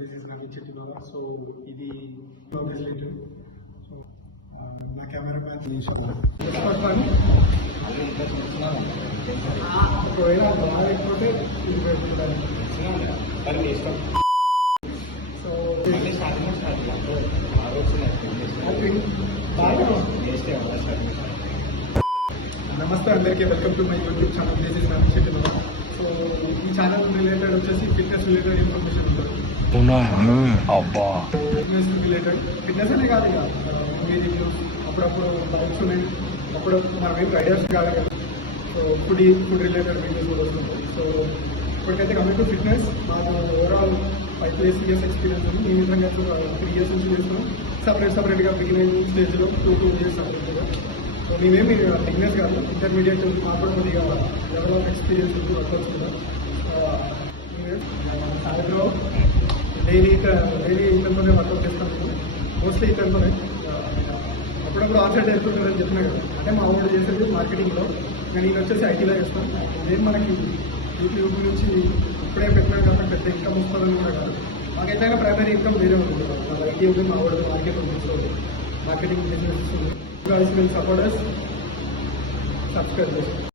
This is Ravi Chittubaba. So ఇది related. So నా cameraman ఒకవేళ బాగాలేకపోతే ఇది పెట్టుకోవడానికి. సో నమస్తే అందరికీ, welcome to my YouTube channel. This is Ravi Chittubaba. So ఈ ఛానల్ రిలేటెడ్ వచ్చేసి ఫిట్నెస్ రిలేటెడ్ ఇన్ఫర్మేషన్ ఉంటుంది. ఫిట్నెస్ రిలేటెడ్ ఫిట్నెస్ అనే కాదు, ఇక రివ్యూస్, అప్పుడప్పుడు డౌట్స్ ఉన్నాయి, అప్పుడు మనమేం రైడర్స్ కాదు కదా. సో ఫుడ్ రిలేటెడ్ వీడియోస్ కూడా వస్తుంటాయి. సో ఇప్పటికైతే కంప్లీట్ టు ఫిట్నెస్ మాకు ఓవరాల్ 5+ years ఎక్స్పీరియన్స్ ఉంది. ఈ విధంగా 3 years నుంచి చేస్తున్నాం. సపరేట్గా బిగినింగ్ స్టేజ్లో 2 years సపరేట్గా. సో మేమేమి బిగినర్స్ కాదు, ఇంటర్మీడియట్. మాకు కూడా కొద్దిగా లెవెల్ ఆఫ్ ఎక్స్పీరియన్స్ ఉంది, వర్కౌట్స్ కూడా. సాయంత్రం డైలీ ఇతరులతోనే వర్కౌట్ చేస్తాను, మోస్ట్లీ ఇతరులతోనే. అప్పుడప్పుడు ఆన్సైడ్ వెళ్తుంటారని చెప్పినా కదా, అంటే మా ఊళ్ళో చేసేది మార్కెటింగ్లో, నేను నేను వచ్చేసి ఐటీలో చేస్తాను. నేను మనకి యూట్యూబ్ నుంచి ఇప్పుడే పెట్టినా కదా పెద్ద ఇన్కమ్ వస్తుందని కూడా కాదు. మాకు ఎట్లయినా ప్రైమరీ ఇన్కమ్ వేరే ఉంటుంది. మా ఐటీ ఉంది, మా ఊళ్ళో మార్కెట్ ఉంది. సో మార్కెటింగ్ బిజినెస్ ఉంది. సపోర్టర్స్ సబ్స్క్రైబ్ చేస్తాం.